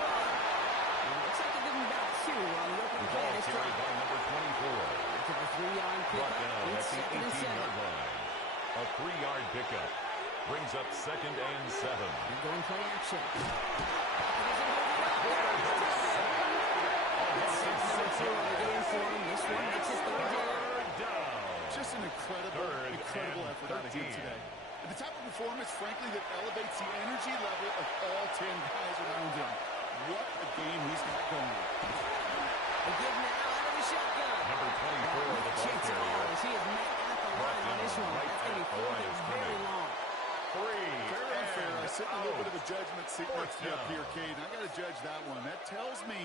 Looks like they give him about 2 on the opening play of this Carried drive. by number 24. After the 3-yard Brought pickup, down it's at the second and 18-yard 7. line. A 3-yard pickup brings up second and 7. They're going play action. This one makes it third down. Third down. Just an incredible and effort out of him 13. today. And the type of performance, frankly, that elevates the energy level of all 10 guys around him. What a game he's got going. They give now out of the shotgun. Number 24, the ball Chase carrier. Ellis, he is met at the line on this one. That's going to be fourth and very long. Fair or unfair, I sit in a little bit of a judgment seat next to you up down. here, Cade. I got to judge that one. That tells me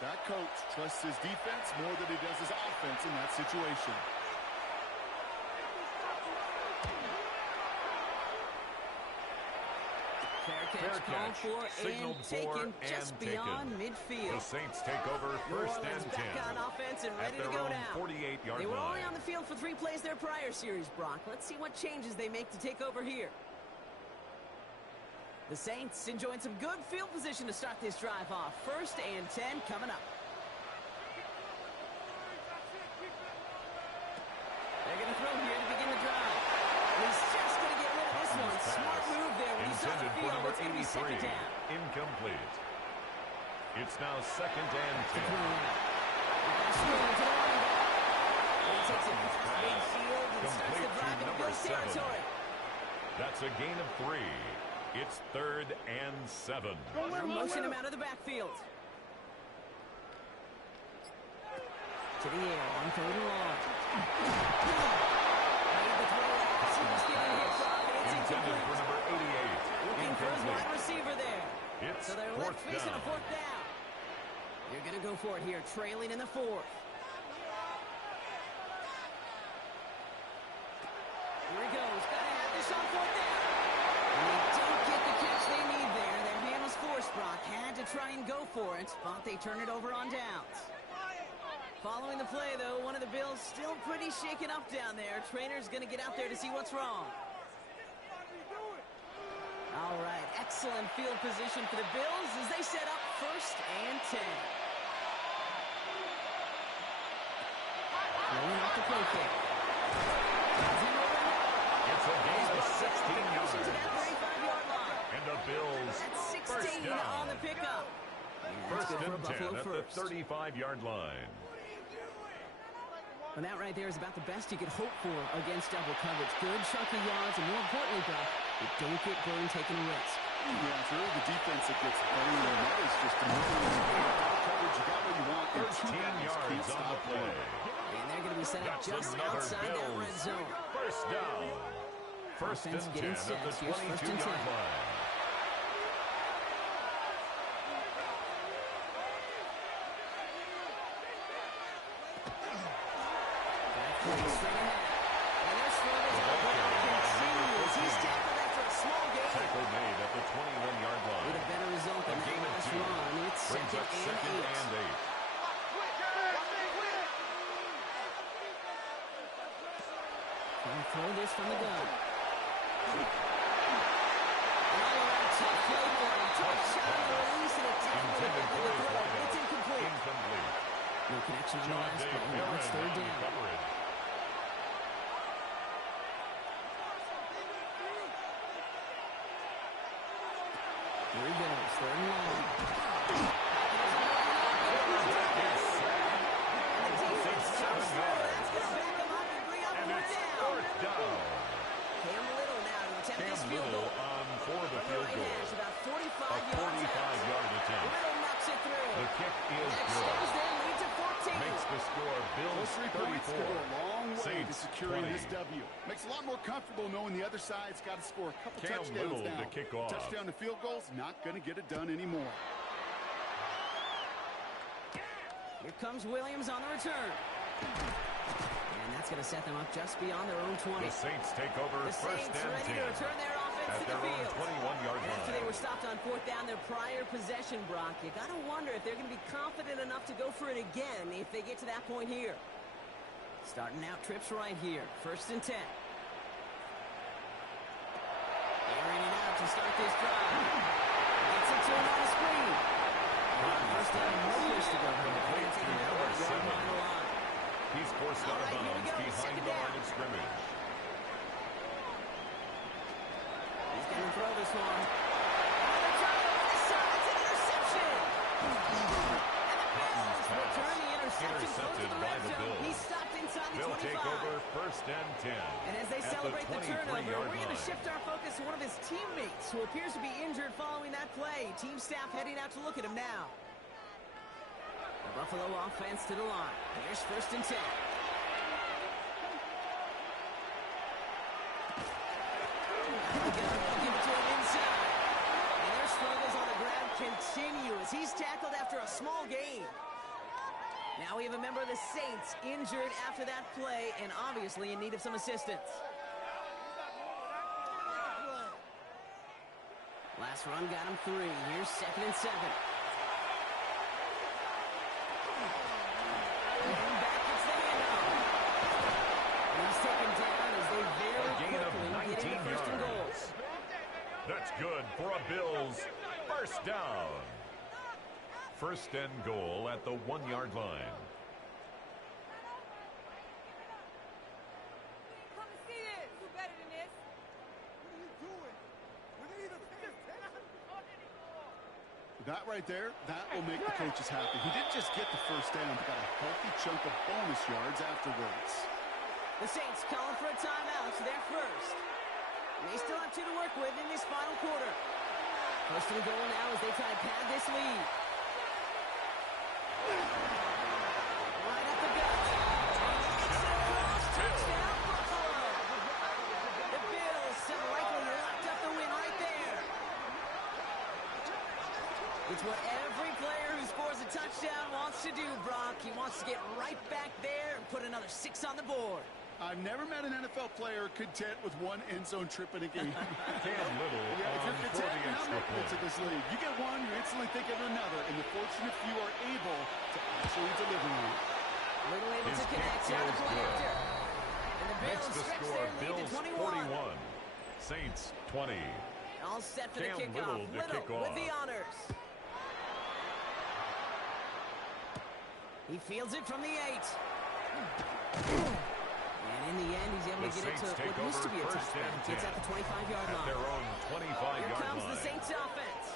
that coach trusts his defense more than he does his offense in that situation. Fair catch, called for signaled and for taken and just taken. beyond The midfield. Saints take over New first Orleans and 10. back on offense and ready At to their go own now. 48-yard They were only line. on the field for 3 plays their prior series, Brock. Let's see what changes they make to take over here. The Saints enjoying some good field position to start this drive off. First and 10 coming up. They're going to throw here to begin the drive. He's just going to get rid of this one. Pass. Smart move there when he saw the Intended for field. number It's going to be 83. second down. Incomplete. It's now second and 10. He takes it past midfield and starts the Complete to drive into number Bills 7. territory. That's a gain of 3. It's third and 7. They're motioning him out of the backfield. To the air on third and long. Made the throw as he was getting hit from it. It's Intended for incomplete. number 88. Looking for his wide Incomplete. receiver there. It's So they're fourth left facing down. a fourth down. They're going to go for it here, trailing in the fourth. Here he goes. Got to have this on fourth down. And they don't get the catch they need there. Their hand was forced, Brock. Had to try and go for it, but they turn it over on downs. Following the play, though, one of the Bills still pretty shaken up down there. Trainer's going to get out there to see what's wrong. All right, excellent field position for the Bills as they set up 1st and 10. Rolling off the play kick. It's a gain of 16 yards. To that 35-yard line. And the Bills That's first 16 down. on the pickup. First That's good for a and 10 Buffalo at first. the 35-yard line. And that right there is about the best you could hope for against double coverage. Good chunky yards, and more importantly, Brock, you don't get burned taking a risk. Yeah, it's really the defense that gets burned, and that is just amazing. Coverage, you got what you want. 13 yards on the play. And they're going to be set up That's just another outside that Bills red zone. first down. First and Offense 10 getting at set. the Here's first and 10. 22-yard line. Straight ahead. And their struggles on the ground continues. He's tackled after a small gain. Tackle made at the 21-yard line. With a better result than A that gain of last 2. run. It's Brings up second and 8. And throw this from the gun. All around tough play for him. Tough shot on the release and a tackle to Intended the for his throw. wideout. It's incomplete. Incomplete. No connection on the John last Dave play. Now it's Barron third in down. coverage. Here he goes. Third and long. It's 7 yards. Back him up and bring up And fourth it's down. fourth down. Cam Little now to attempt this Cam field Little goal. on for the From the field right goal. hash, about 45 A yards out. 45-yard attempt. Little knocks it through. The kick is That good. shows their lead to 14. Makes the score Bills Those 3 points could 34. go a long way to Saints securing 20. this W. Makes it a lot more comfortable knowing the other side's got to score a couple Cam touchdowns Little now. to kick off. Touchdown to field goals, not going to get it done anymore. Here comes Williams on the return. And that's going to set them up just beyond their own 20. The Saints take over The first Saints and ready 10 to return their offense at to their the own field. 21-yard After they line. were stopped on fourth down, their prior possession, Brock, you got to wonder if they're going to be confident enough to go for it again if they get to that point here. Starting out trips right here. First and 10. Airing it out to start this drive. Gets it to him on the screen. First down, no place to go. They're going to take him out of the yard line of line. He's forced out of All right, here we bounds go. behind Second the down. line of scrimmage. He's going to throw this one. Another turnover this time. It's an interception. And the Bills return the interception close to the Intercepted by red the zone. Bills. He stopped inside the They'll 25. take over first and 10 And as they at celebrate the the turnover, 23-yard we're going to line. shift our focus to one of his teammates who appears to be injured following that play. Team staff heading out to look at him now. The Buffalo offense to the line. Here's first and 10. Give it to him inside. And their struggles on the ground continue as he's tackled after a small gain. Now we have a member of the Saints injured after that play and obviously in need of some assistance. Last run got him 3. Here's second and 7. And back gets the handoff. And he's taken down as they very A gain of quickly get 19 into first and yards. goals. That's good for a Bills first down. First and goal at the 1-yard line. Come and see this. Do better than this. That right there, that will make the coaches happy. He didn't just get the first down, he got a healthy chunk of bonus yards afterwards. The Saints calling for a timeout, so they're first. And they still have 2 to work with in this final quarter. First and goal now as they try to pad this lead. Right up the gut. Touchdown, Buffalo. The Bills have likely locked up the win right there. It's what every player who scores a touchdown wants to do, Brock. He wants to get right back there and put another 6 on the board. I've never met an NFL player content with one end zone trip in a game. Cam Little Yeah, if on you're for content, the you're not extra making it to point. this league. You get one, you instantly think of another, and the fortunate few are able to actually deliver one. Little able His to kick connect on the is point good. after. And the Makes Bills the stretch score their lead Bills to 21. 41, Saints 20. All set for Cam the kickoff. Little to kick with off. the honors. He fields it from the 8. And in the end, he's able to get it to what used to be a touchback. It's at the 25-yard line. At their own 25-yard line. Here comes the Saints offense.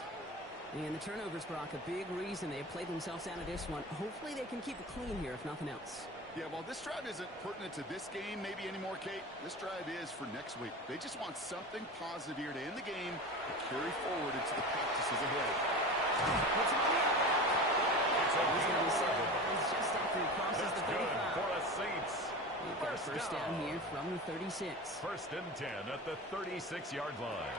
And the turnovers, Brock, a big reason they have played themselves out of this one. Hopefully they can keep it clean here, if nothing else. Yeah, well, this drive isn't pertinent to this game maybe anymore, Kate. This drive is for next week. They just want something positive here to end the game and carry forward into the practices ahead. Puts him on the other. It's a He's going to be set gain out of bounds just after he crosses That's the good 35. for the Saints. We've got a first down here from the 36. First and 10 at the 36-yard line.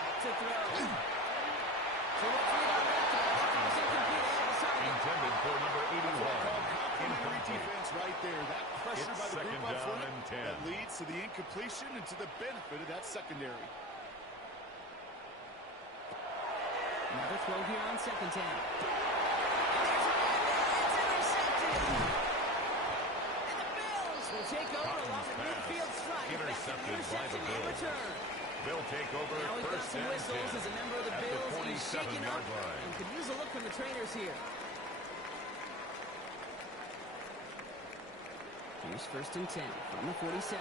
Back to throw. So let's read on that throw. That was incomplete ahead of the target. Intended for number 81. Complimentary defense right there. That pressure It's by the second group up down front and 10. that leads to the incompletion and to the benefit of that secondary. Another throw here on second down. And there's a man there. It's intercepted. And the Bills will take over along the midfield strike. Intercepted by the Interception and Bills. return. They'll take over Now we've got first some and whistles 10 as a member of the at Bills. the He's shaking up 47-yard line. and could use a look from the trainers here. Here's first and 10 from the 47.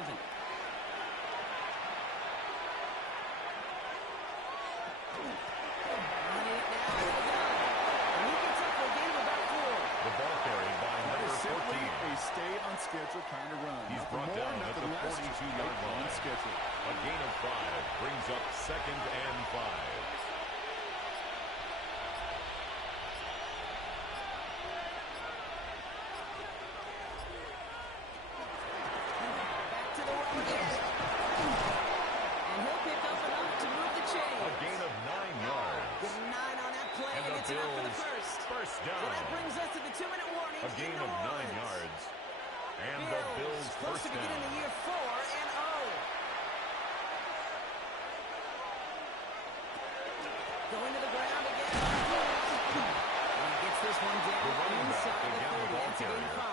The ball carried by That number is simply 14. a stay-on-schedule kind of run. He's Nothing brought more, down at nothing the less, 42-yard just line. on schedule. A gain of 5 brings up second and 5. Back to the well again. And he'll pick up enough to move the chains. A gain of 9 yards. Get 9 on that play, And and the it's enough for the Bills first. first So that down. brings us to the 2-minute warning. A gain in of New 9 Orleans. yards. And the Bills close first to beginning down. the year 4-0. Going to the ground again. And he gets this one down The running back inside the again, the 30. ball That's a gain of carrier. 5.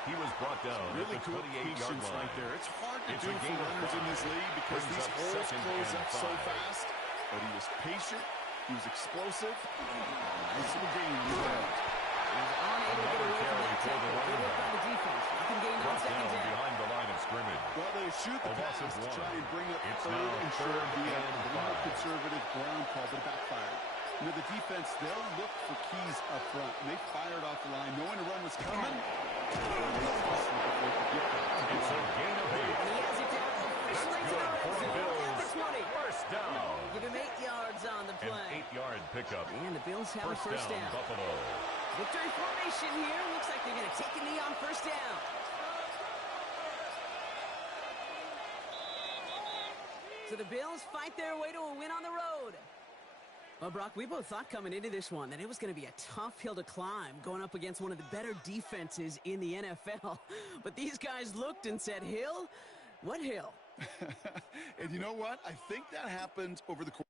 He was brought down Really at the good 28-yard patience line. right there. It's hard to It's do a for gain of runners in this 5. league because Brings these up holes second close and up so 5. fast. But he was patient. He was explosive. Nice little gain on the ground. He's unable to get away from that Carry for the tackle. Good running work back. on the defense. Nothing gained on Brought second down down. behind the line of scrimmage. Well, they shoot the A loss pass of to 1. try and bring up It's third now and short third via and a little more 5. conservative ground call, but it backfired. You know, the defense, they'll look for keys up front. And they fired off the line, knowing a run was coming. It's a gain of 8. And he has it down officially to the Good for red the zone Bills. at the 20. First down. Give him 8 yards on the An play. 8-yard pickup. And the Bills have a first down. Buffalo. Victory formation here. Looks like they're going to take a knee on first down. So the Bills fight their way to a win on the road. Well, Brock, we both thought coming into this one that it was going to be a tough hill to climb going up against one of the better defenses in the NFL. But these guys looked and said, Hill? What hill? And you know what? I think that happened over the course.